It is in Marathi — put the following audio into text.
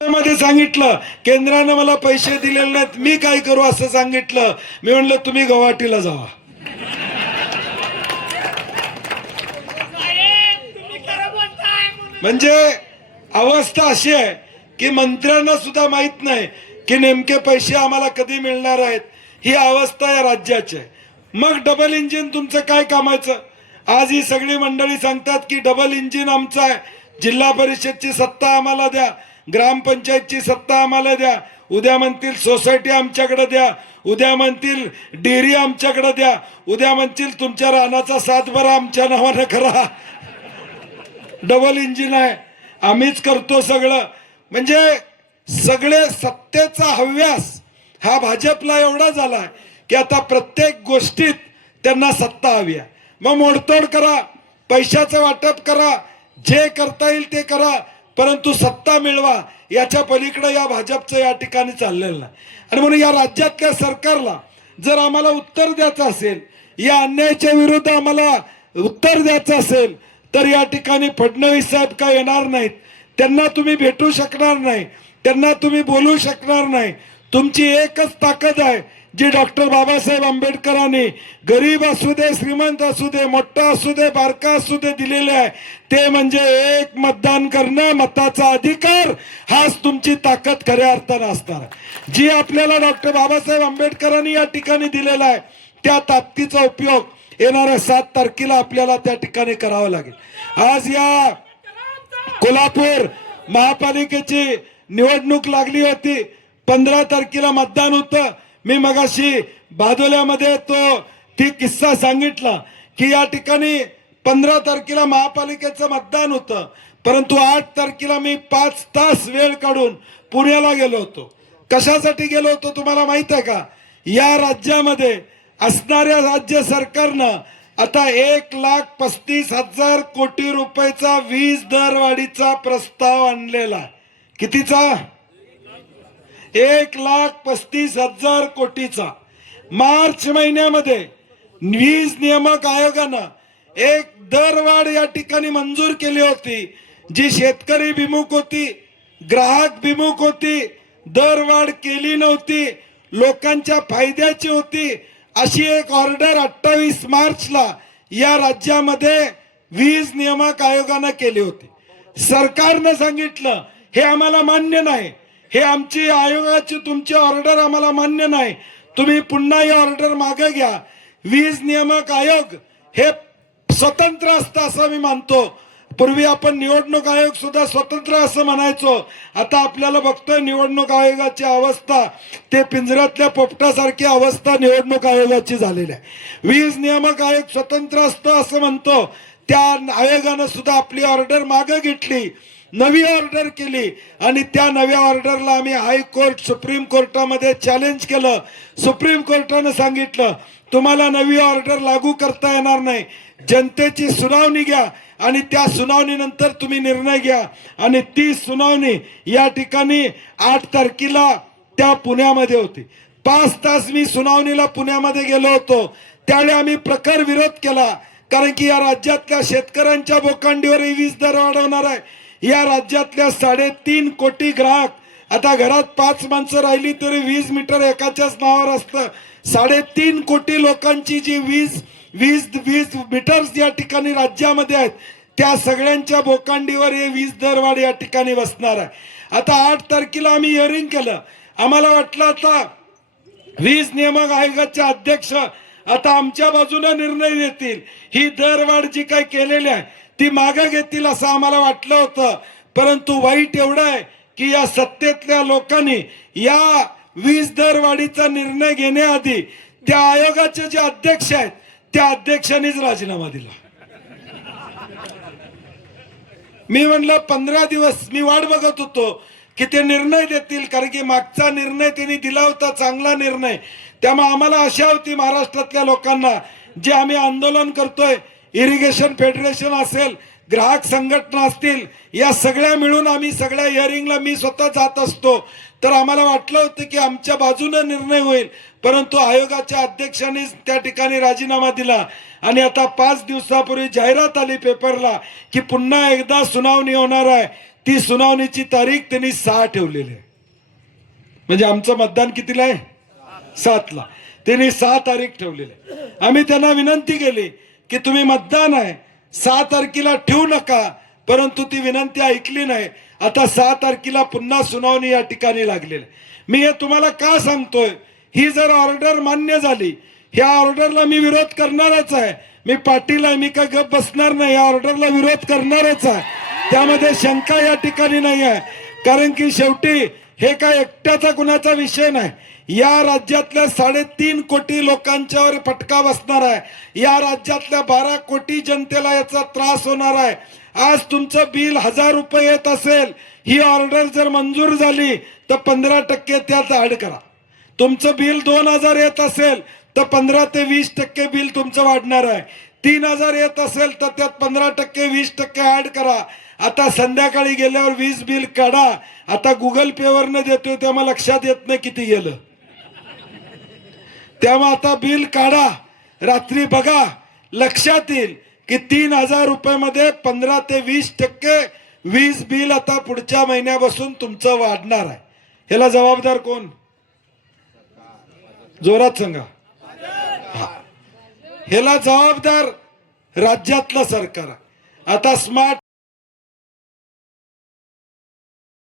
मध्ये सांगितलं केंद्राने मला पैसे दिलेले नाहीत, मी काय करू असं सांगितलं. मी म्हणलं तुम्ही गुवाहाटीला जावा. म्हणजे अवस्था अशी आहे की मंत्र्यांना सुद्धा माहित नाही की नेमके पैसे आम्हाला कधी मिळणार आहेत. ही अवस्था या राज्याची आहे. मग डबल इंजिन तुमचं काय कामाचं? आज ही सगळी मंडळी सांगतात की डबल इंजिन आमचं आहे, जिल्हा परिषदची सत्ता आम्हाला द्या, ग्रामपंचायतची सत्ता आम्हाला द्या, उद्या म्हणतील सोसायटी आमच्याकडे द्या, उद्या म्हणतील डेअरी आमच्याकडे द्या, उद्या म्हणतील तुमच्या रानाचा सातबारा आमच्या नावानं करा. डबल इंजिन आहे, आम्हीच करतो सगळं. म्हणजे सगळे सत्तेचा हव्यास हा भाजपला एवढा झालाय की आता प्रत्येक गोष्टीत त्यांना सत्ता हवी आहे. मग मोडतोड करा, पैशाचं वाटप करा, जे करता येईल ते करा, परंतु सत्ता मिळवा. याच्या पलीकडे या भाजपचं या ठिकाणी चाललेलं नाही. आणि म्हणून या राज्यातल्या सरकारला जर आम्हाला उत्तर द्यायचं असेल, या अन्यायाच्या विरुद्ध आम्हाला उत्तर द्यायचं असेल, तर या ठिकाणी फडणवीस साहेब काय येणार नाहीत. त्यांना तुम्ही भेटू शकणार नाही, त्यांना तुम्ही बोलू शकणार नाही. तुमची एकच ताकद आहे जी डॉक्टर बाबासाहेब आंबेडकरांनी गरीब असू दे, श्रीमंत असू दे, मोठा असू दे, बारका असू दे दिलेले आहे, ते म्हणजे एक मतदान करणं, मताचा अधिकार. हाच तुमची ताकद खऱ्या अर्थानं असणार आहे. जी आपल्याला डॉक्टर बाबासाहेब आंबेडकरांनी या ठिकाणी दिलेला आहे, त्या ताकदीचा उपयोग येणाऱ्या 7 तारखेला आपल्याला त्या ठिकाणी करावा लागेल. आज या कोल्हापूर महापालिकेची निवडणूक लागली होती, 15 तारखेला मतदान होतं. मी मगाशी बादोल्यामध्ये ती किस्सा सांगितला की या ठिकाणी 15 तारखेला महापालिकेचं मतदान होतं, परंतु 8 तारखेला मी 5 तास वेळ काढून पुण्याला गेलो होतो. कशासाठी गेलो होतो तुम्हाला माहित आहे का? या राज्यामध्ये असणाऱ्या राज्य सरकारनं आता 1,35,000 कोटी रुपयाचा वीज दरवाढीचा प्रस्ताव आणलेला. कितीचा? 1,35,000 कोटीचा. मार्च महिन्यामध्ये वीज नियामक आयोगानं एक दरवाढ या ठिकाणी मंजूर केली होती, जी शेतकरी विमुख होती, ग्राहक विमुख होती, दरवाढ केली नव्हती, लोकांच्या फायद्याची होती. अशी एक ऑर्डर 28 मार्चला या राज्यामध्ये वीज नियामक आयोगानं केली होती. सरकारनं सांगितलं हे आम्हाला मान्य नाही, हे आमची आयोगाची तुमची ऑर्डर आम्हाला मान्य नाही, तुम्ही पुन्हा ही ऑर्डर मागे घ्या. वीज नियामक आयोग हे स्वतंत्र असतं असं मी मानतो. पूर्वी आपण निवडणूक आयोग सुद्धा स्वतंत्र असं म्हणायचो. आता आपल्याला बघतोय निवडणूक आयोगाची अवस्था ते पिंजऱ्यातल्या पोपटासारखी अवस्था निवडणूक आयोगाची झालेली आहे. वीज नियामक आयोग स्वतंत्र असतो असं म्हणतो, त्या आयोगानं सुद्धा आपली ऑर्डर मागे घेतली, नवी ऑर्डर केली आणि त्या नव्या ऑर्डरला आम्ही हायकोर्ट सुप्रीम कोर्टामध्ये चॅलेंज केलं. सुप्रीम कोर्टानं सांगितलं तुम्हाला नवी ऑर्डर लागू करता येणार नाही, जनतेची सुनावणी घ्या आणि त्या सुनावणीनंतर तुम्ही निर्णय घ्या. आणि ती सुनावणी या ठिकाणी 8 तारखेला त्या पुण्यामध्ये होती. 5 तास मी सुनावणीला पुण्यामध्ये गेलो होतो. त्यावेळी आम्ही प्रखर विरोध केला, कारण की या राज्यातल्या शेतकऱ्यांच्या बोकांडीवरही वीज दर वाढवणार आहे. या राज्यातल्या 3.5 कोटी ग्राहक, आता घरात 5 माणसं राहिली तरी 20 मीटर एकाच्याच नावावर असतं. 3.5 कोटी लोकांची जी वीज मीटर्स या ठिकाणी राज्यामध्ये आहेत, त्या सगळ्यांच्या बोकांडीवर हे वीज दरवाढ या ठिकाणी बसणार आहे. आता 8 तारखेला आम्ही हिअरिंग केलं. आम्हाला वाटलं आता वीज नियामक आयोगाचे अध्यक्ष आता आमच्या बाजूने निर्णय देतील, ही दरवाढ जी काही केलेली आहे ती मागे घेतील असं आम्हाला वाटलं होतं. परंतु वाईट एवढं आहे की या सत्तेतल्या लोकांनी या वीज दरवाढीचा निर्णय घेण्याआधी त्या आयोगाचे जे अध्यक्ष आहेत त्या अध्यक्षांनीच राजीनामा दिला. मी म्हणलं 15 दिवस मी वाट बघत होतो की ते निर्णय देतील, कारण की मागचा निर्णय त्यांनी दिला होता चांगला निर्णय. त्यामुळे आम्हाला आशा होती महाराष्ट्रातल्या लोकांना, जे आम्ही आंदोलन करतोय, इरिगेशन फेडरेशन असेल, ग्राहक संघटना असतील, या सगळ्या मिळून आम्ही सगळ्या हिअरिंगला मी स्वतः जात असतो, तर आम्हाला वाटलं होतं की आमच्या बाजूने निर्णय होईल. परंतु आयोगाच्या अध्यक्षांनीच त्या ठिकाणी राजीनामा दिला. आणि आता 5 दिवसापूर्वी जाहिरात आली पेपरला की पुन्हा एकदा सुनावणी होणार आहे. ती सुनावणीची तारीख त्यांनी 6 ठेवलेली आहे. म्हणजे आमचं मतदान कितीला आहे? 7ला. त्यांनी 6 तारीख ठेवलेली आहे. आम्ही त्यांना विनंती केली की तुम्ही मतदान आहे 6 तारखेला ठेवू नका, परंतु ती विनंती ऐकली नाही. आता 6 तारखेला पुन्हा सुनावणी या ठिकाणी लागलेली आहे. मी हे तुम्हाला का सांगतोय, ही जर ऑर्डर मान्य झाली, ह्या ऑर्डरला मी विरोध करणारच आहे. मी पाटील आहे, मी काय गप बसणार नाही, या ऑर्डरला विरोध करणारच आहे. त्यामध्ये शंका या ठिकाणी नाही आहे. कारण की शेवटी हे काय एकट्याचा कुणाचा विषय नाही. या राज्यातल्या 3.5 कोटी लोकांच्यावर फटका बसणार आहे. या राज्यातल्या 12 कोटी जनतेला याचा त्रास होणार आहे. आज तुमचं बिल 1000 रुपये येत असेल, ही ऑर्डर जर मंजूर झाली तर 15% त्यात ऍड करा. तुमचं बिल 2000 येत असेल तर 15 ते 20% बिल तुमचं वाढणार आहे. 3000 येत असेल तर त्यात 15% 20% ऍड करा. आता संध्याकाळी गेल्यावर 20 बिल काढा. आता गुगल पे वरनं देतोय तेव्हा लक्षात येत नाही किती गेलं. तेव्हा आता बिल काढा, रात्री बघा, लक्षात येईल की 3000 रुपयामध्ये 15 ते 20% 20 बिल आता पुढच्या महिन्यापासून तुमचं वाढणार आहे. ह्याला जबाबदार कोण? जोरात सांगा. ह्याला जबाबदार राज्यातलं सरकार आहे. आता स्मार्ट